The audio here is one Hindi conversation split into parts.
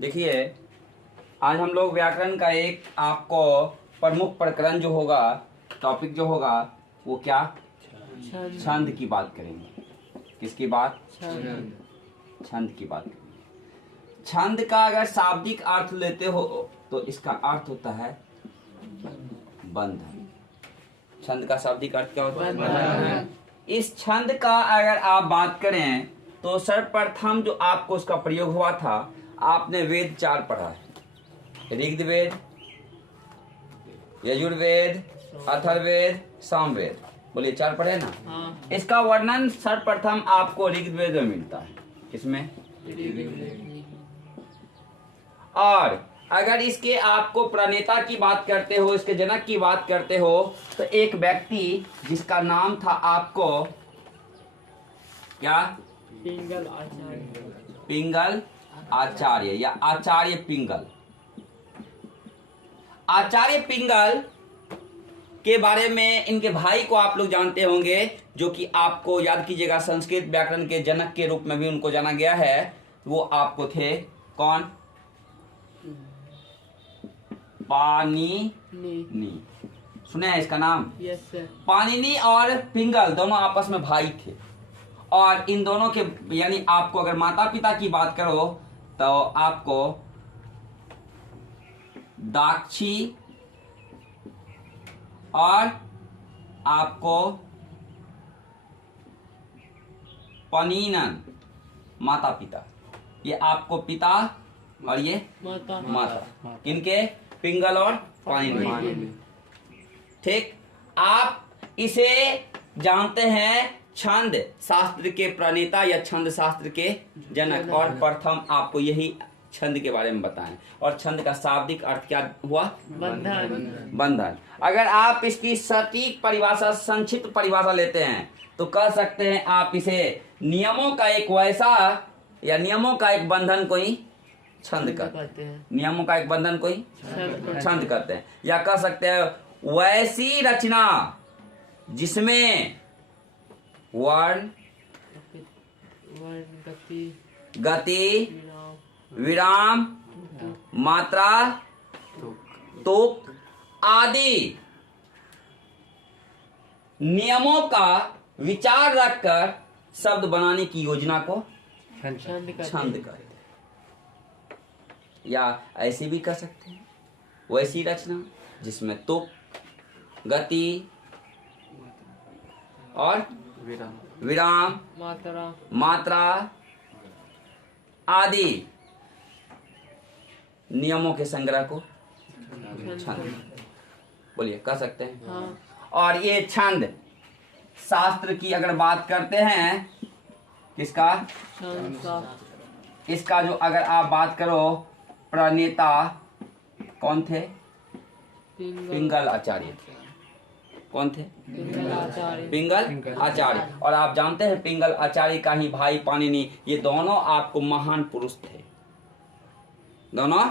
देखिए, आज हम लोग व्याकरण का एक आपको प्रमुख प्रकरण जो होगा, टॉपिक जो होगा, वो क्या, छंद की बात करेंगे। किसकी बात? छंद की बात करेंगे। छंद का अगर शाब्दिक अर्थ लेते हो तो इसका अर्थ होता है बंधन। छंद का शाब्दिक अर्थ क्या होता है? बंधन। इस छंद का अगर आप बात करें तो सर्वप्रथम जो आपको उसका प्रयोग हुआ था, आपने वेद 4 पढ़ा है। ऋग्वेद, यजुर्वेद, अथर्ववेद, सामवेद। बोलिए 4 पढ़े ना? हाँ। इसका वर्णन सर्वप्रथम आपको ऋग्वेद में मिलता है। किसमें? और अगर इसके आपको प्रणेता की बात करते हो, इसके जनक की बात करते हो, तो एक व्यक्ति जिसका नाम था आपको क्या? पिंगल आचार्य। पिंगल आचार्य या आचार्य पिंगल। आचार्य पिंगल के बारे में इनके भाई को आप लोग जानते होंगे, जो कि आपको याद कीजिएगा, संस्कृत व्याकरण के जनक के रूप में भी उनको जाना गया है। वो आपको थे कौन? पाणिनि। सुने हैं इसका नाम? Yes sir. पाणिनि और पिंगल दोनों आपस में भाई थे। और इन दोनों के यानी आपको अगर माता पिता की बात करो तो आपको दाक्षी और आपको पनीनन, माता पिता। ये आपको पिता और ये माता। इनके पिंगल और पाणिनि। ठीक। आप इसे जानते हैं छंद शास्त्र के प्रणेता या छंद शास्त्र के जनक। और प्रथम आपको यही छंद के बारे में बताएं। और छंद का शाब्दिक अर्थ क्या हुआ? बंधन। बंधन। अगर आप इसकी सटीक परिभाषा, संक्षिप्त परिभाषा लेते हैं तो कह सकते हैं आप इसे नियमों का एक वैसा या नियमों का एक बंधन को ही छंद करते हैं। नियमों का एक बंधन को ही छंद करते हैं। या कह सकते हैं वैसी रचना जिसमें वर्ण, गति, विराम, मात्रा, तुक आदि नियमों का विचार रखकर शब्द बनाने की योजना को छंद कहते हैं। या ऐसे भी कर सकते हैं वैसी रचना जिसमें तुक, गति और विराम, मात्रा आदि नियमों के संग्रह को छंद, बोलिए, कह सकते हैं। हाँ। और ये छंद शास्त्र की अगर बात करते हैं, किसका? इसका जो अगर आप बात करो, प्रणेता कौन थे? पिंगल आचार्य थे। कौन थे? पिंगल आचार्य। और आप जानते हैं पिंगल आचार्य का ही भाई पाणिनि। ये दोनों आपको महान पुरुष थे। दोनों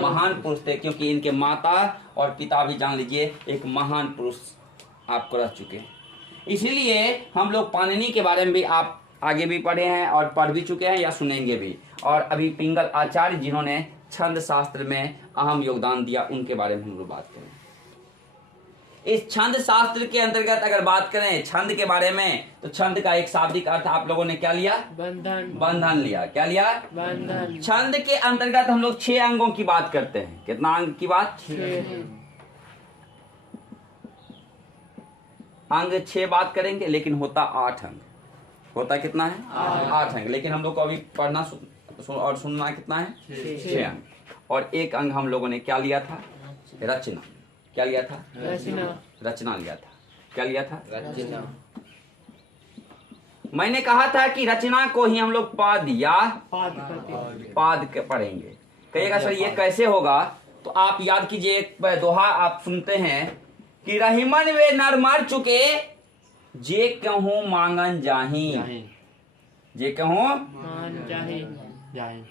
महान पुरुष थे, क्योंकि इनके माता और पिता भी जान लीजिए एक महान पुरुष आपको रह चुके हैं। इसीलिए हम लोग पाणिनि के बारे में भी आप आगे भी पढ़े हैं और पढ़ भी चुके हैं या सुनेंगे भी। और अभी पिंगल आचार्य जिन्होंने छंद शास्त्र में अहम योगदान दिया, उनके बारे में हम लोग बात करें। इस छंद शास्त्र के अंतर्गत अगर बात करें छंद के बारे में, तो छंद का एक शाब्दिक अर्थ आप लोगों ने क्या लिया? बंधन। बंधन लिया। क्या लिया? बंधन। छंद के अंतर्गत हम लोग 6 अंगों की बात करते हैं। कितना अंग की बात? 6 अंग 6 बात करेंगे, लेकिन होता 8 अंग। होता कितना है? 8 अंग। लेकिन हम लोग को अभी पढ़ना और सुनना कितना है? 6 अंग। और एक अंग हम लोगों ने क्या लिया था? रचना। क्या लिया था? रचना लिया था। क्या लिया था? रचना। मैंने कहा था कि रचना को ही हम लोग पाद या पाद के पढ़ेंगे। कहिएगा सर ये कैसे होगा? तो आप याद कीजिए, एक दोहा आप सुनते हैं कि रहीमन वे नर मर चुके, जे कहूं मांगन जाही। जे कहूं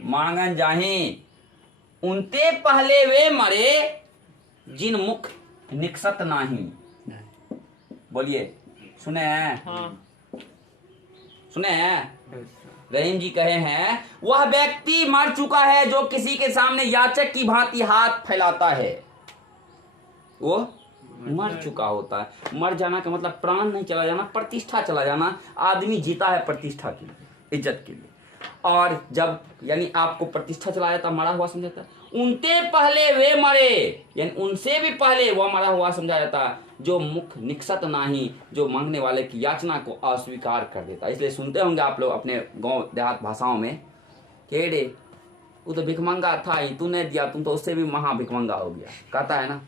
मांगन जाही, उनते पहले वे मरे, जिन मुख निकसत नाही। बोलिए, सुने हैं? हाँ। सुने हैं? रहीम जी कहे हैं, वह व्यक्ति मर चुका है जो किसी के सामने याचक की भांति हाथ फैलाता है। वो मर चुका होता है। मर जाना का मतलब प्राण नहीं चला जाना, प्रतिष्ठा चला जाना। आदमी जीता है प्रतिष्ठा के लिए, इज्जत के लिए। और जब यानी आपको प्रतिष्ठा चला जाता, मरा हुआ समझा जाता है। उनके पहले वे मरे, यानी उनसे भी पहले वह मरा हुआ समझा जाता है, जो मुख निकसत नाही, जो मांगने वाले की याचना को अस्वीकार कर देता। इसलिए सुनते होंगे आप लोग अपने गांव देहात भाषाओं में, के रे वो तो भिखमंगा था ही, तूने दिया, तुम तो उससे भी महा भिखमंगा हो गया, कहता है ना।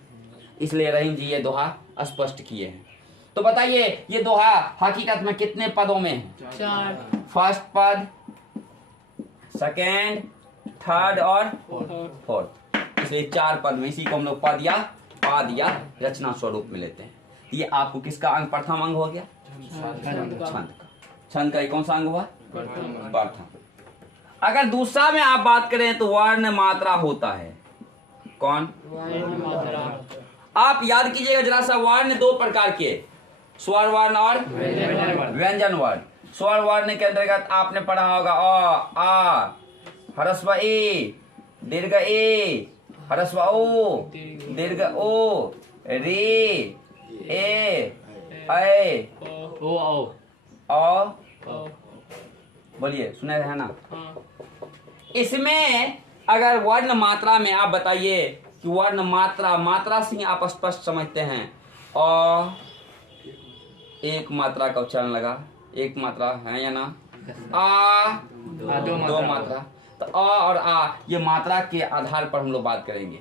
इसलिए रहीम जी ये दोहा स्पष्ट किए हैं। तो बताइए ये दोहा हकीकत में कितने पदों में है? 4 फर्स्ट पद, सेकेंड, थर्ड और फोर्थ। इसलिए 4 पद में, इसी को हम लोग पद या पाद या रचना स्वरूप में लेते हैं। ये आपको किसका अंग? प्रथम अंग हो गया, छंद का। छंद का ये कौन सा अंग हुआ? प्रथम। अगर दूसरा में आप बात करें तो वर्ण मात्रा होता है। कौन? आप याद कीजिएगा जरा सा, वर्ण 2 प्रकार के, स्वर वर्ण और व्यंजन वर्ण। स्वर वर्ण के अंतर्गत आपने पढ़ा होगा अ, आ, ह्रस्व ए, दीर्घ ए, ह्रस्व ओ, दीर्घ ओ, रे, ए, ऐ, औ। बोलिए, सुने रहे ना? इसमें अगर वर्ण मात्रा में आप बताइए कि वर्ण मात्रा से आप स्पष्ट समझते हैं। अ एक मात्रा का उच्चारण लगा, एक मात्रा है या ना? आ 2 मात्रा। तो अ और आ ये मात्रा के आधार पर हम लोग बात करेंगे,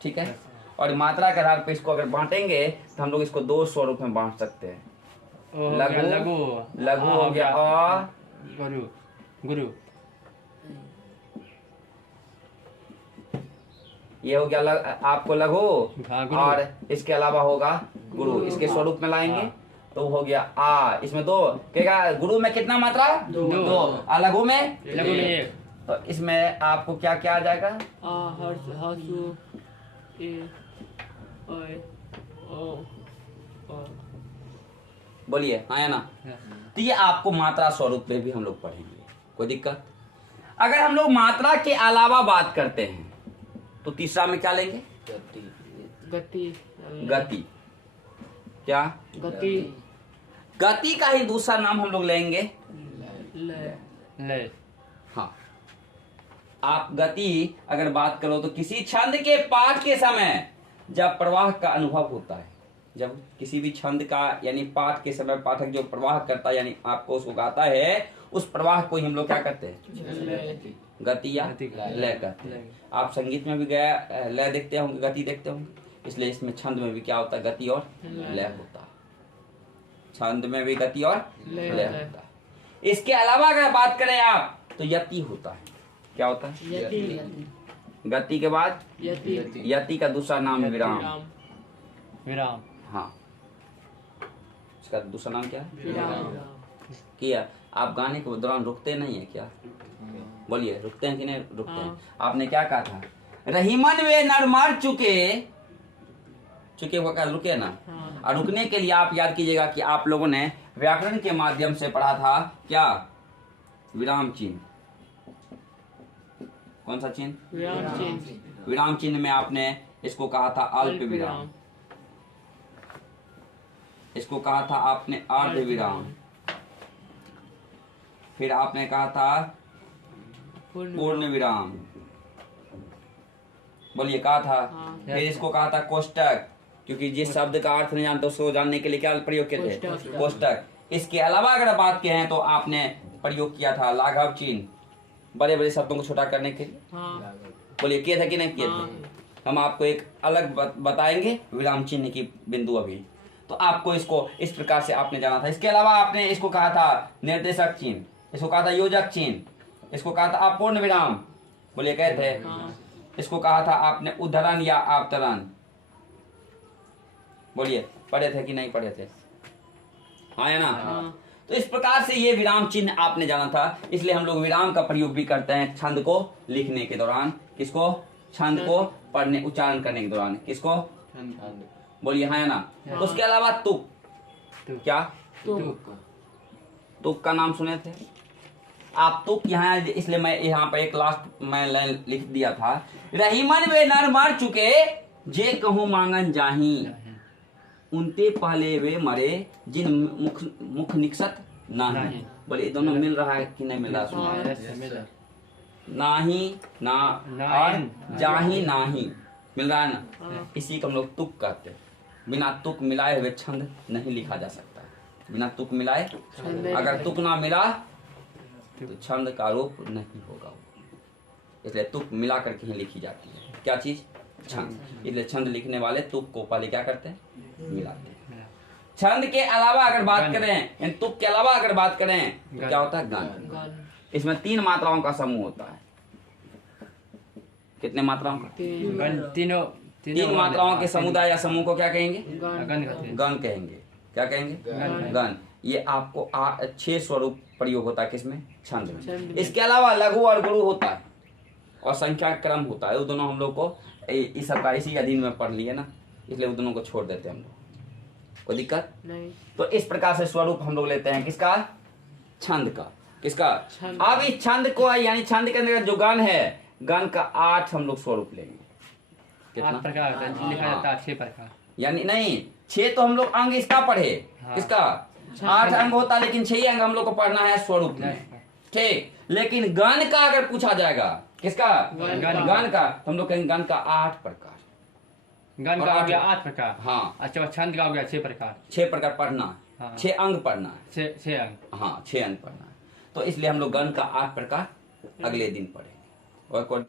ठीक है। और मात्रा के आधार पर इसको अगर बांटेंगे तो हम लोग इसको 2 स्वरूप में बांट सकते हैं। लघु हो गया अ, गुरु ये हो गया आपको लघु, गुरु। और इसके अलावा होगा गुरु। इसके स्वरूप में लाएंगे तो हो गया आ। इसमें 2 कहेगा, गुरु में कितना मात्रा? 2। और लघु में? लघु में 1। तो इसमें आपको क्या क्या आ जाएगा? बोलिए हाँ या ना? तो ये आपको मात्रा स्वरूप में भी हम लोग पढ़ेंगे, कोई दिक्कत? अगर हम लोग मात्रा के अलावा बात करते हैं तो तीसरा में क्या लेंगे? गति। क्या? गति का ही दूसरा नाम हम लोग लेंगे लय। हाँ, आप गति अगर बात करो तो किसी छंद के पाठ के समय जब प्रवाह का अनुभव होता है, जब किसी भी छंद का यानी पाठ के समय पाठक जो प्रवाह करता है यानी आपको उसको गाता है, उस प्रवाह को ही हम लोग क्या करते हैं? गति या लय कहते हैं। आप संगीत में भी गया लय देखते होंगे, गति देखते होंगे। इसलिए इसमें छंद में भी क्या होता है? गति और लय होता है। छंद में भी गति और लय होता है। इसके अलावा अगर बात करें आप तो यति होता है। क्या होता है? गति के बाद यति का दूसरा नाम है विराम। विराम। हाँ, इसका दूसरा नाम क्या है? किया आप गाने के दौरान रुकते नहीं है क्या? बोलिए, रुकते हैं कि नहीं रुकते हैं? आपने क्या कहा था? रहीमन वे नर मार चुके हुआ रुके ना। और रुकने के लिए आप याद कीजिएगा कि आप लोगों ने व्याकरण के माध्यम से पढ़ा था क्या? विराम चिन्ह। कौन सा चिन्ह? विराम चिन्ह में आपने इसको कहा था अल्प विराम, इसको कहा था आपने अर्ध विराम, फिर आपने कहा था पूर्ण विराम। बोलिए, कहा था। फिर इसको कहा था कोष्टक, क्योंकि जिस शब्द का अर्थ नहीं जानते उसको जानने के लिए क्या प्रयोग किए थे? कोष्टक। इसके अलावा अगर बात किए हैं तो आपने प्रयोग किया था लाघव चिन्ह, बड़े बड़े शब्दों को छोटा करने के लिए। बोलिए, किए थे कि नहीं किए थे? हम आपको एक अलग बताएंगे विराम चिन्ह की बिंदु अभी। तो आपको इसको इस प्रकार से आपने जाना था। इसके अलावा आपने इसको कहा था निर्देशक चिन्ह, इसको कहा था योजक चिन्ह, इसको कहा था अपूर्ण विराम। बोलिए, कहे थे? इसको कहा था आपने उद्धरण या अवतरण। बोलिए, पढ़े थे कि नहीं पढ़े थे? हाँ या ना? तो इस प्रकार से ये विराम चिन्ह आपने जाना था। इसलिए हम लोग विराम का प्रयोग भी करते हैं छंद को लिखने के दौरान। किसको? छंद को पढ़ने उच्चारण करने के दौरान। किसको? बोलिए हाँ या ना? उसके अलावा तुक। क्या? तुक का नाम सुने थे? आप तुक यहाँ, इसलिए मैं यहाँ पे एक लास्ट मैं लाइन लिख दिया था, रहीमन वे नर मार चुके जे कहूँ मांगन जाही, उनते पहले वे मरे जिन मुख निकसत नाही। बोले ये दोनों मिल रहा है कि नहीं मिल रहा? सुना नाही ना और जाही नाही, मिल रहा है ना? इसी को हम लोग तुक कहते हैं। बिना तुक मिलाए हुए छंद नहीं लिखा जा सकता है। बिना तुक मिलाए, अगर तुक ना मिला तो छंद का रूप नहीं होगा, इसलिए तुक मिला करके ही लिखी जाती है। क्या चीज? छंद। इसलिए छंद लिखने वाले तुक को पहले क्या करते हैं? मिलाते हैं। छंद के अलावा अगर बात करें, तुक के अलावा अगर बात करें तो क्या होता है? गण। इसमें 3 मात्राओं का समूह होता है। कितने मात्राओं का? तीन मात्राओं के समुदाय या समूह को क्या कहेंगे? गण कहेंगे। क्या कहेंगे? गण। ये आपको 6 स्वरूप प्रयोग होता है किसमें? छंद में। इसके अलावा लघु और गुरु होता है और संख्या क्रम होता है। वो दोनों हम लोग को इस सबका इसी अधीन में पढ़ लिए ना, इसलिए वो दोनों को छोड़ देते हैं हम लोग। कोई दिक्कत नहीं। तो इस प्रकार से स्वरूप हम लोग लेते हैं किसका? छंद का। किसका? अब इस छंद को, यानी छंद के अंदर जो गण है, गण का 8 हम लोग स्वरूप लेंगे। कितना? 8 प्रकार होता है, लिखा जाता है 6 प्रकार। यानी नहीं, 6 तो हम लोग अंग इसका पढ़े। किसका? 8 अंग होता है, लेकिन 6 अंग हम लोग को पढ़ना है स्वरूप में। ठीक। लेकिन गण का अगर पूछा जाएगा, किसका? गण का, तो हम लोग कहेंगे गण का 8 प्रकार। गण का हो गया 8 प्रकार। हाँ। अच्छा, छंद का हो गया 6 प्रकार। 6 प्रकार पढ़ना, 6 अंग पढ़ना है। 6 अंग। हाँ, 6 अंग पढ़ना है। तो इसलिए हम लोग गण का 8 प्रकार अगले दिन पढ़ेंगे। और कौन